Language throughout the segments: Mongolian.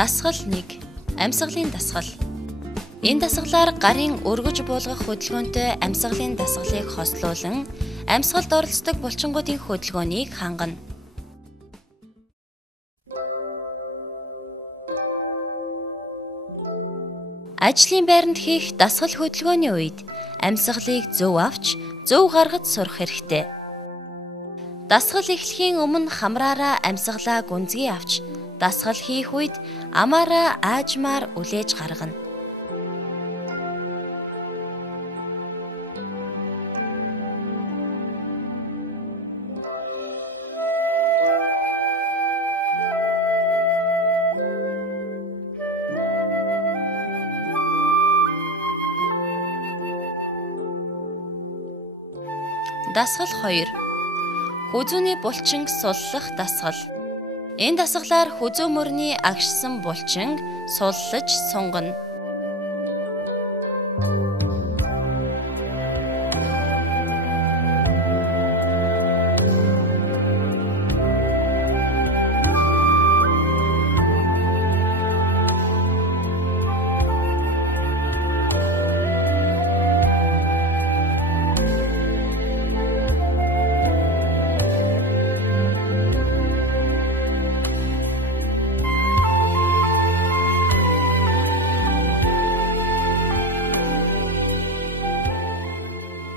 Дасгал 1. Амьсгалын дасгал. Энэ дасгалаар гарын өргөж буулгах хөдөлгөөнтэй амьсгалын дасгалыг хослуулан амьсгалд оролцдог булчингуудын хөдөлгөөнийг хангана. Ажлын байранд хийх дасгал хөдөлгөөний үед амьсгалыг зөв авч, зөв гаргаж сурах хэрэгтэй. Дасгал эхлэхийн өмнө хамраараа амьсгалаа гүнзгий авч, дасгал хийх үед амаараа аажмаар үлээж гаргана. Дасгал 2. Хүзүүний булчин суллах дасгал. Энэ дасгалаар хүзүү мөрний агшсан булчин суллаж сунгана.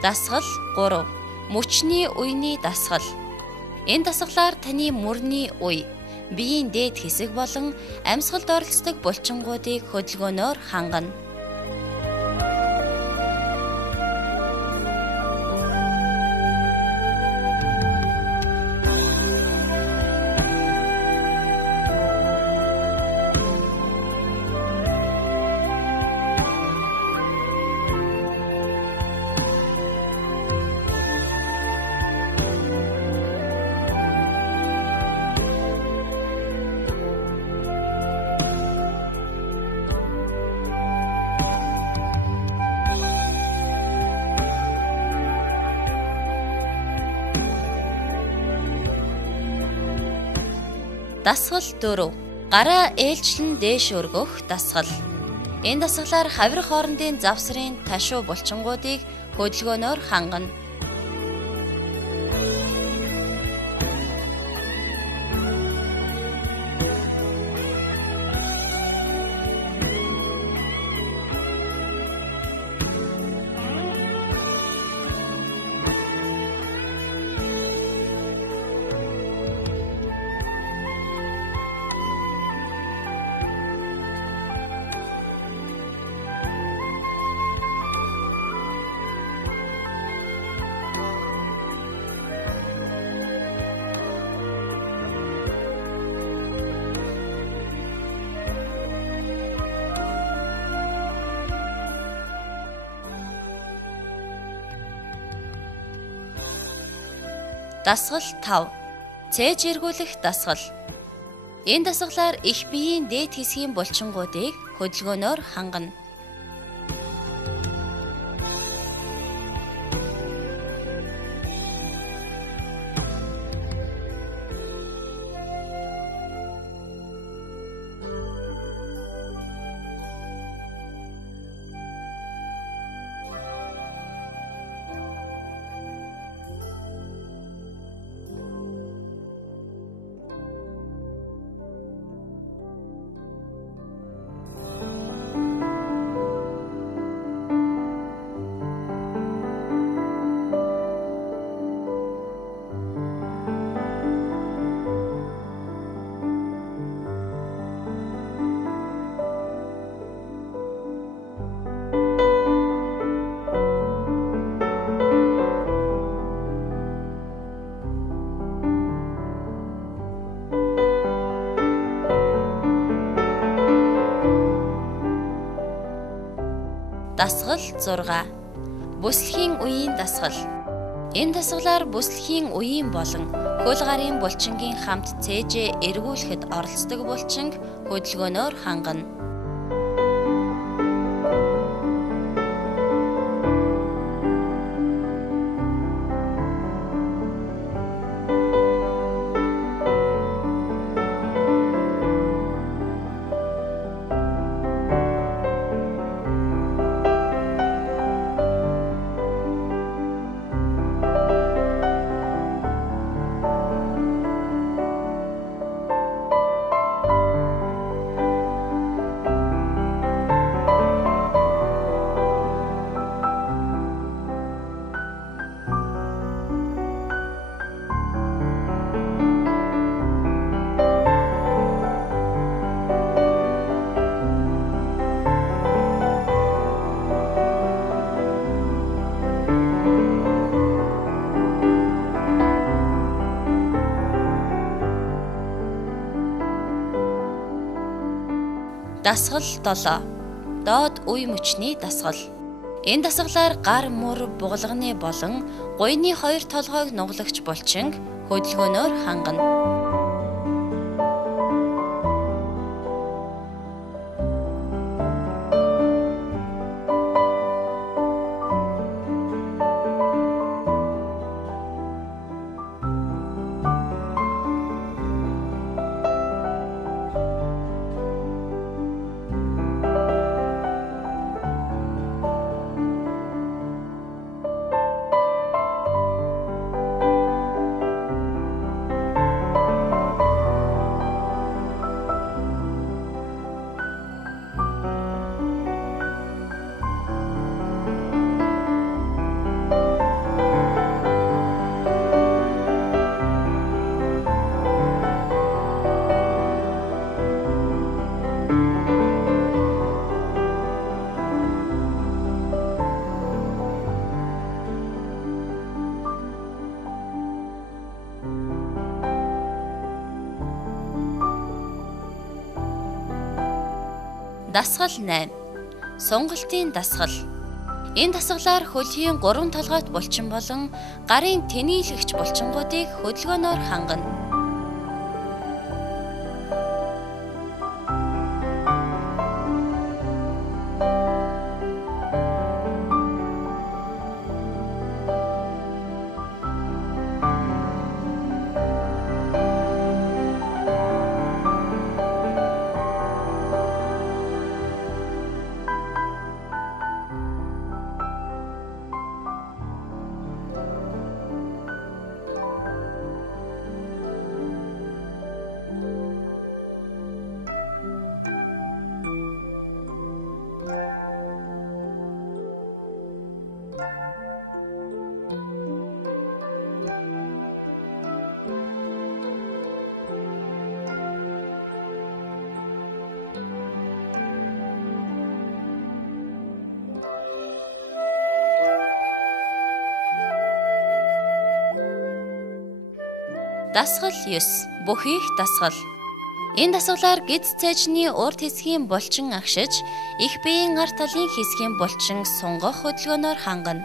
Дасгал 3. Мөчний үений дасгал. Энэ дасгалаар таны мөрний үе, биеийн дээд хэсэг болон амьсгалд оролцдог булчингуудыг хөдөлгөөнөөр хангана. Дасгал 4. Гараа ээлжлэн дээш өргөх дасгал. Энэ дасгалаар хавирах хоорондын завсрын ташуу булчингуудыг хөдөлгөөнөөр хангана. Дасгал 5. Цээж эргүүлэх дасгал. Энэ дасгалаар их биеийн дээд хэсгийн булчингуудыг хөдөлгөөнөөр хангана. Дасгал 6. Бүслэхийн үеийн дасгал. Энэ дасгалаар бүслэхийн үеийн болон хөл гарын булчингийн хамт цээжээ эргүүлэхэд оролцдог булчинг хөдөлгөөнөөр хангана. Дасгал 7. Доод үе мөчний дасгал. Энэ дасгалаар гар мөр бугалганы болон гуйны 2 толгойг нуглагч булчин хөдөлгөөнөөр хангана. Дасгал 8. Сунгалтын дасгал. Энэ дасгалаар хөлхийн 3 толгойт булчин болон гарын тэнийлэгч булчингуудыг хөдөлгөөнөөр хангана. Дасгал 9. Бүхийх дасгал. Энэ дасгалаар гиз цайжны урд хэсгийн булчин агшиж, их биеийн ар талын хэсгийн булчин сунгах хөдөлгөөнөөр хангана.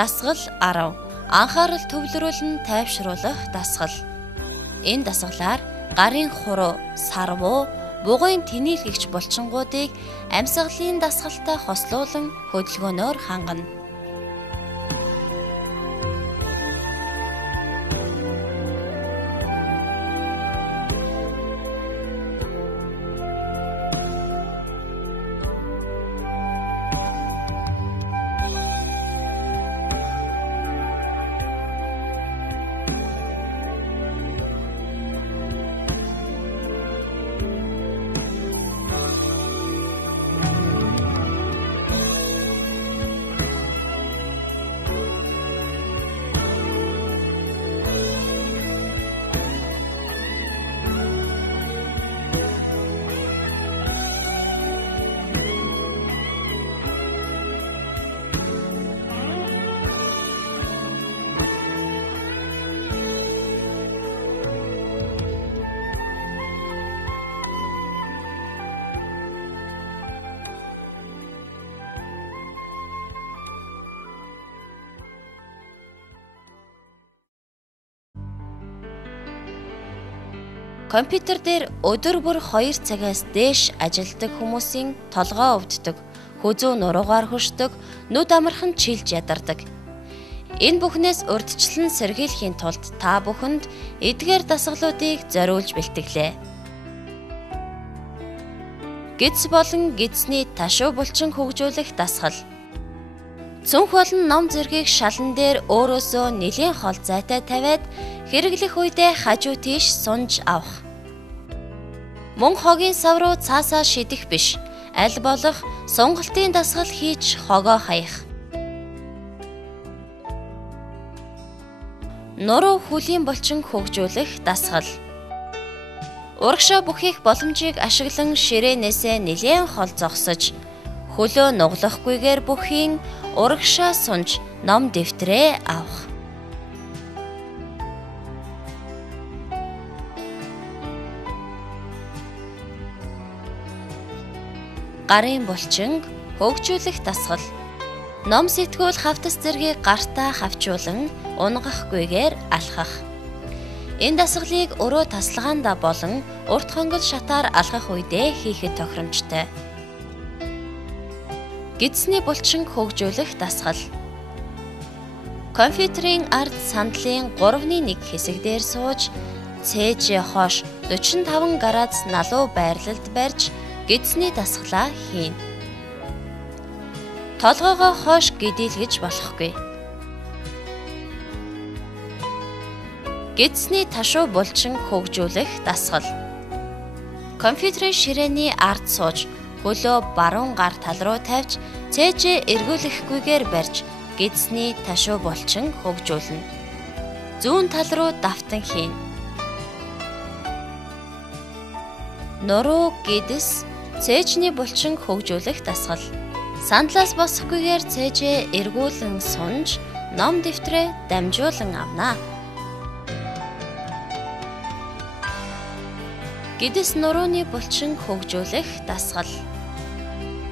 Дасгал 10. Анхаарал төвлөрүүлэн тайвшруулах дасгал. Энэ дасгалаар гарын хуруу, сарвуу, бугуйн тэнийлэгч булчингуудыг амьсгалын дасгалтай хослуулан хөдөлгөөнөөр хангана. Компьютер дээр өдөр бүр 2 цагаас дээш ажилладаг хүмүүсийн толгой өвддөг, хүзүү нуруугаар хөшдөг, нүд амархан чилж ядардаг. Энэ бүхнээс урьдчилан сэргийлэхийн тулд та бүхэнд эдгээр дасгалуудыг зориулж бэлтгэлээ. Гидс болон гидсний ташуу булчин хөгжүүлэх дасгал. Цүнх болон ном зэргийг шалан дээр өөрөөсөө нэлийн хол зайтай тавиад хэрэглэх үедээ хажуу тийш сунж авах. Мөн хогийн сав руу цаасаа шидэх биш, аль болох сунгалтын дасгал хийж хогоо хаях. Нуруу хүлийн булчин хөгжүүлэх дасгал. Урагшаа бүхийх боломжийг ашиглан ширээнээсээ нэлээд хол зогсож, хөлөө нуглахгүйгээр бүхийн урагшаа сунж ном дэвтрээ авах. Гарын булчин хөгжүүлэх дасгал. Ном сэтгүүл хавтас зэргийг гартаа хавчуулан унгахгүйгээр алхах. Энэ дасгалыг өрөө тасалгаанда болон урт хонгол шатаар алхах үедээ хийхэд тохиромжтой. Гидсний булчин хөгжүүлэх дасгал. Компьютерийн ард сандлын 3/1 хэсэг дээр сууж, цээж хойш 45 градус налуу байрлалд барьж гидсний дасгалаа хийн. Толгоогоо хойш гидэлгэж болохгүй. Гидсний ташуу булчин хөгжүүлэх дасгал. Компьютерийн ширээний ард сууж, хөлөө баруун гар тал руу тавьж, цээжээ эргүүлэхгүйгээр барьж гидсний ташуу булчин хөгжүүлнэ. Зүүн тал руу давтан хийн. Нуруу гидс цээжний булчин хөгжүүлэх дасгал. Сандлаас босохгүйгээр цээжээ эргүүлэн сунж, ном дэвтрээ дамжуулан авнаа. Гидс нурууны булчин хөгжүүлэх дасгал.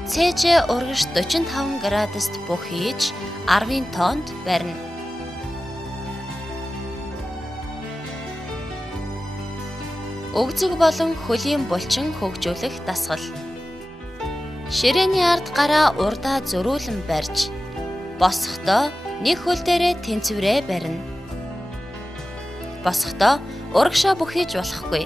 Цээжээ урагш 45 градуст бүх хийж 10 тоонд барина. Өгзөг болон хөлийн булчин хөгжүүлэх дасгал. Ширээний ард гараа урдаа зөрүүлэн барьж, босохдоо нэг хөл дээрээ тэнцвэрээ барина. Босохдоо урагшаа бүхийж болохгүй.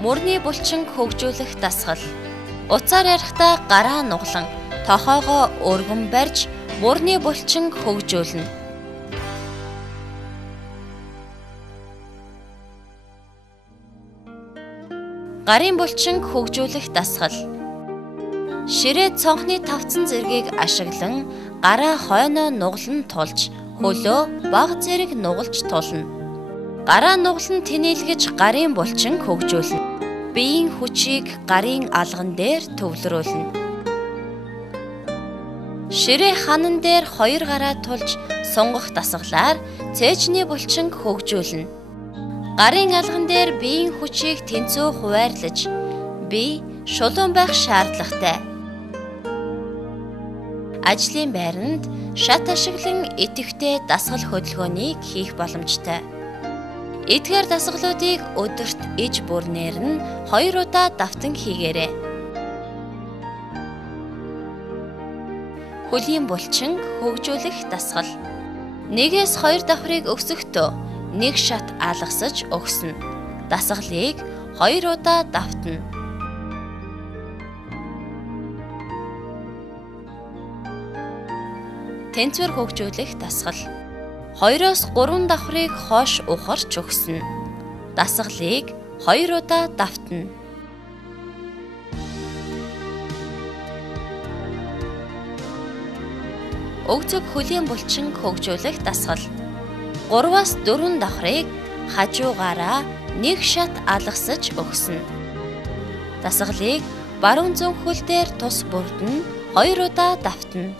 Мөрний булчин хөгжүүлэх дасгал. Уцаар ярихдаа гараа нуглан, тохоогоо өргөн барьж, мөрний булчин хөгжүүлнэ. Гарын булчин хөгжүүлэх дасгал. Ширээ цонхны тавцан зэргийг ашиглан гараа хойноо нуглан тулж, хөлөө бага зэрэг нугалж тулна. Гараа нуглан тэнэлгэж гарын булчин хөгжүүлнэ. Биеийн хүчийг гарын алган дээр төвлөрүүлнэ. Ширээ ханан дээр 2 гараа тулж сунгах дасгалаар цээжний булчин хөгжүүлнэ. Гарын алган дээр биеийн хүчийг тэнцүү хуваарлаж, бие шулуун байх шаардлагатай. Ажлын байранд шат ашиглан идэвхтэй дасгал хөдөлгөөнийг хийх боломжтой. Эдгээр дасгалуудыг өдөрт иж бүрнээр нь 2 удаа давтан хийгээрэй. Хөлийн булчин хөгжүүлэх дасгал. 1-2 давхрыг өксөхдөө 1 шат алгасаж өгснө. Дасгалыг 2 удаа давтана. Тэнцвэр хөгжүүлэх дасгал. 2-3 давхрыг хоош ухарч өгснө. Дасгалыг 2 удаа давтана. Өгзөг хөлийн булчин хөгжүүлэх дасгал. 3-4 давхрыг хажуугаараа 1 шат алгасаж өгснө. Дасгалыг баруун зүүн хөл дээр тус бүрдэн 2 удаа давтана.